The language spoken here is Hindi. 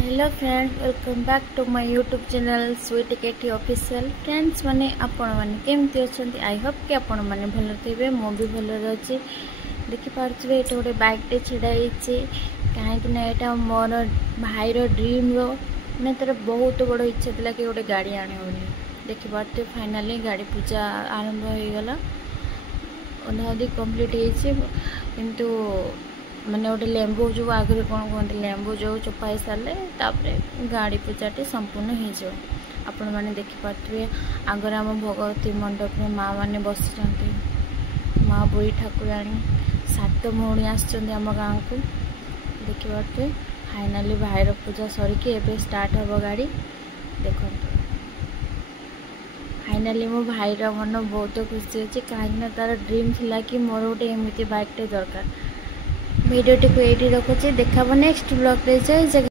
Hello friends, welcome back to my YouTube channel sweet Katie official. Friends माने आपण माने केमती अछंती? आई होप कि आपण माने भलो थिबे। मो भी भलो अछि। देखि पारछबे एटा गोटे बाइक टे छिड़ा हिची काहे कि ना एटा मोर भाई रो ड्रीम रो ने तर बहुत बड़ इच्छा थिला कि गोटे गाड़ी आने बोली। देखि पारते फाइनली गाड़ी पूजा आरंभ हो गला। ओनादी कंप्लीट हिची किंतु मैंने गोटे लेंबू जो आगे कौन कहते लेंबू जो चोपाई सारे तापरे गाड़ी पूजाटी संपूर्ण हो आपण मैंने देखिपे। आगर आम भगवती मंडप में माँ मैंने बस माँ बुढ़ी ठाकुराणी 7 भौणी आम गाँव को देखिपे। फाइनाली भाईर पूजा सरिकी एबे स्टार्ट हम गाड़ी देखो। फाइनाली मो भाईर मन बहुत खुशी अच्छे कहीं तार ड्रीम थिला कि मोर गोटे एमती बाइक टे दरकार। वीडियो टी को रखुच्छे। देखा नेक्स्ट ब्लॉग रे। जय जगन्नाथ।